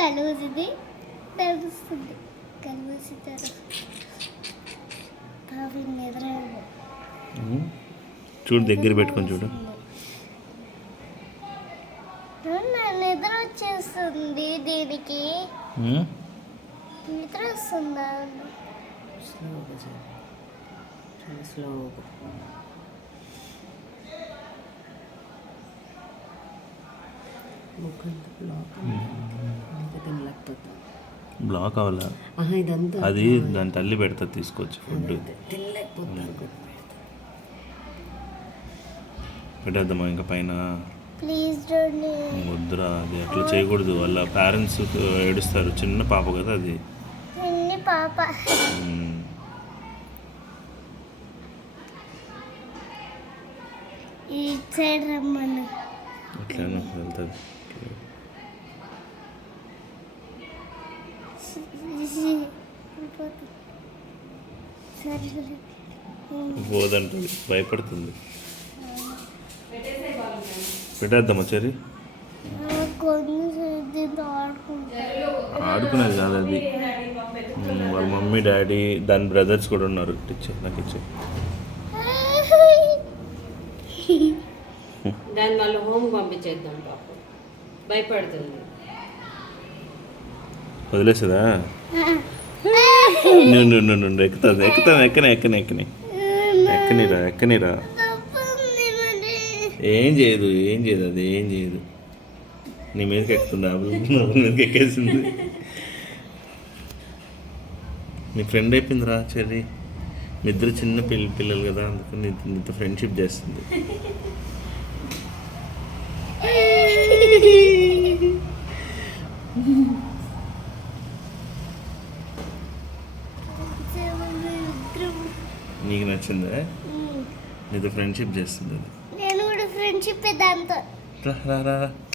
కలుగుతుంది నడుస్తుంది కలుగుతారు అవి నిద్ర చూడు దగ్గర పెట్టుకొని చూడు. నిద్ర వచ్చేస్తుంది దీనికి. నిద్ర వస్తుందా? స్లోగా చాలా స్లోగా. బ్లాక్ అవ్వాలా? ఇదంతా అది దాని తల్లి పెడతా తీసుకొచ్చి ఫుడ్ పెట్టేద్దామా ఇంకా పైన? ప్లీజ్ వద్దురా, అది అట్లా చేయకూడదు. వాళ్ళ పేరెంట్స్ ఏడుస్తారు. చిన్న పాప కదా అది. చిన్న పాప. ఈ సైడ్ రమ్మను. అట్లా వెళ్తుంది. పోదంటుంది, భయపడుతుంది. పెట్టేద్దామా చెరి? ఆడుకునేది కాదు అది. వాళ్ళ మమ్మీ డాడీ దాని బ్రదర్స్ కూడా ఉన్నారు. ఇచ్చే నాకు ఇచ్చే. దాని వాళ్ళు హోమ్ పంపించేద్దాం. పాప భయపడుతుంది. వదిలేస్తుందా? నుండి ఎక్కుతుంది. ఎక్కనిరా. ఏం చేయదు అది ఏం చేయదు. నీ మీదకి ఎక్కుతుంది. మీదకి ఎక్కేసింది. నీ ఫ్రెండ్ అయిపోయిందిరా చెర్రీ. మీ ఇద్దరు చిన్న పిల్లలు కదా, అందుకని నీతో ఫ్రెండ్షిప్ చేస్తుంది. నీకు నచ్చిందా? నీతో ఫ్రెండ్షిప్ చేస్తుంది అది. నేను కూడా ఫ్రెండ్షిప్ దాంతో. రా